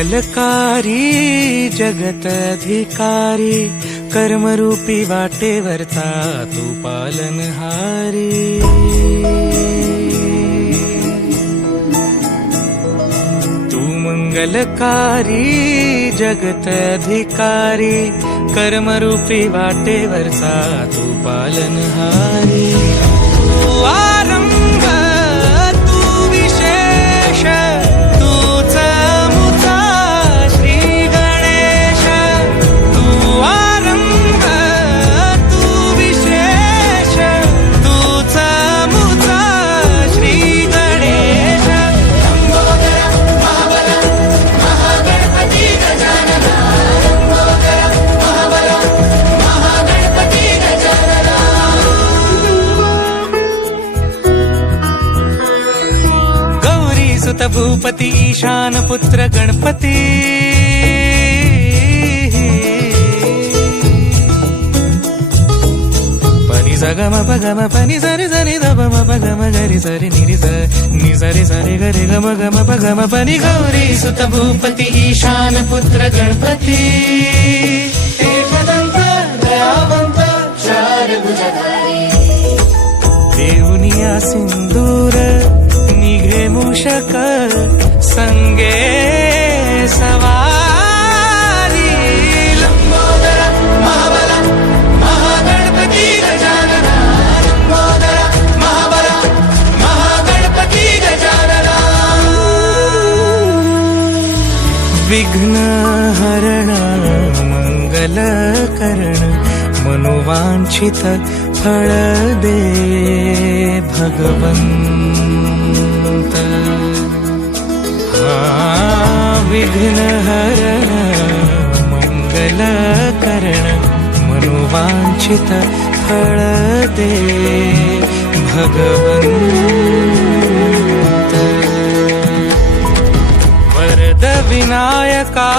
मंगलकारी जगत अधिकारी, कर्मरूपी वाटेवरचा तू पालनहारी। तू मंगलकारी जगत अधिकारी, कर्मरूपी वाटेवरचा तू पालनहारी। तू आरंभ तू विशेष, तूच मुचा श्री गणेश। तू आरंभ तू विशेष, तूच मुचा श्री गणेश। लंबोदर महाबल महागणपती गजानना, लंबोदर महाबल महागणपती गजानना। गौरी सुत भूपती ईशान पुत्र गणपती, पनी सगम पगम पनी सरि सरि दम पगम गरि सरि निरि स नि सरि सरि गरि गम गम पगम पनी। गौरी सुत भूपती ईशान पुत्र गणपती, एकदंत दयावंत चार भुजधारी। देऊनिया सिंदूर निघे मूषक, संगे सवारी। लंबोदर महाबल महागणपती गजानना, लंबोदर महाबल महागणपती गजानना। विघ्न हरण मंगल करण, मनोवांछित फळ दे भगवंत। विघ्न हरण मंगल करण, मनोवांछित फळ दे भगवंत। वरद विनायका